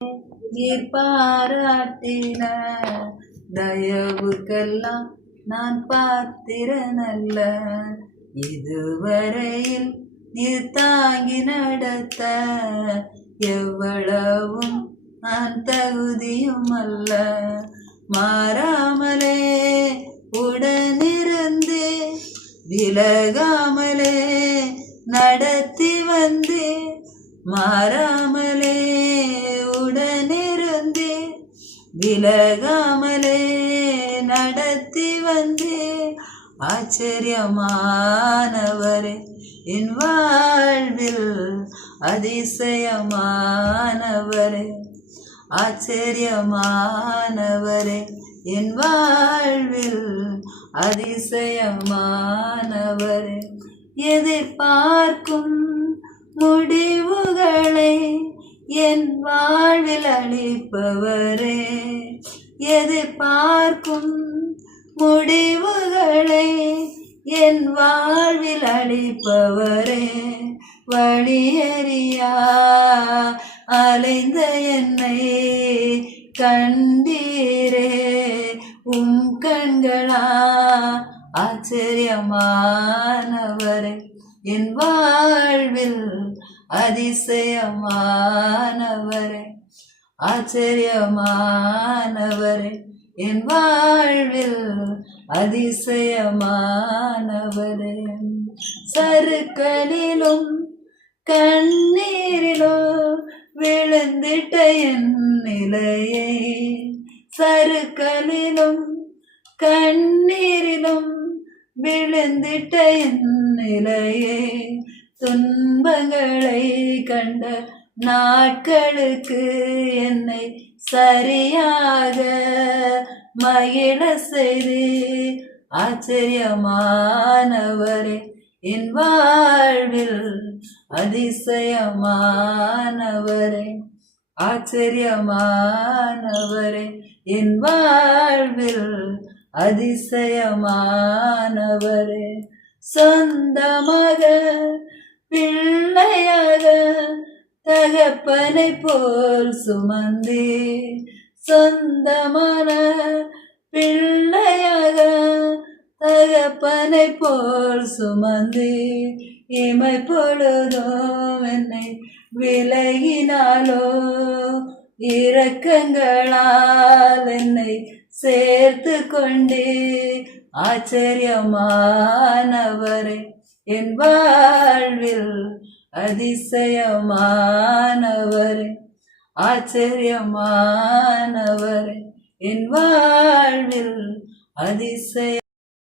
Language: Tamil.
நீர் பாராட்டின தயவுக்கெல்லாம் நான் பாத்திரனல்ல. இதுவரையில் நீர் தாங்கி நடத்த எவ்வளவும் நான் தகுதியும் அல்ல. மாறாமலே உடனிருந்தே விலகாமலே நடத்தி வந்தே. மாறாமலே உடனிருந்தே விலகாமலே நடத்தி வந்தே. ஆச்சரியமானவரே என் வாழ்வில் அதிசயமானவரே. ஆச்சரியமானவரே என் வாழ்வில் அதிசயமானவரே. எதிர்பார்க்கும் முடிவுகளை என் வாழ்வில் அளிப்பவரே. எதிர்பார்க்கும் முடிவுகளை என் வாழ்வில் அளிப்பவரே. வழியறியா அலைந்த என்னை கண்டீரே உம் கண்களா. ஆச்சரியமானவரே என் வாழ்வில் அதிசயமானவரே. ஆச்சரியமானவரே என் வாழ்வில் அதிசயமானவரே. சறுக்களிலும் கண்ணீரிலோ விழுந்திட்ட என் நிலையை. சறுக்களிலும் கண்ணீரிலும் விழுந்திட்ட என் நிலையை. துன்பங்களை கண்ட நாட்களுக்கு என்னை சரியாக மகிழ செய்து. ஆச்சரியமானவரே என் வாழ்வில் அதிசயமானவரே. ஆச்சரியமானவரே என் வாழ்வில் அதிசயமானவரே. சொந்தமாக பிள்ளையாக தகப்பனை போல் சுமந்தே. சொந்தமான பிள்ளையாக தகப்பனை போல் சுமந்தே. இமை பொழுதும் என்னை விலகினாலோ இரக்கங்களால் என்னை சேர்த்து கொண்டே. ஆச்சரியமானவரே என் வாழ்வில் அதிசயமானவரே. ஆச்சரியமானவரே என் வாழ்வில் அதிசய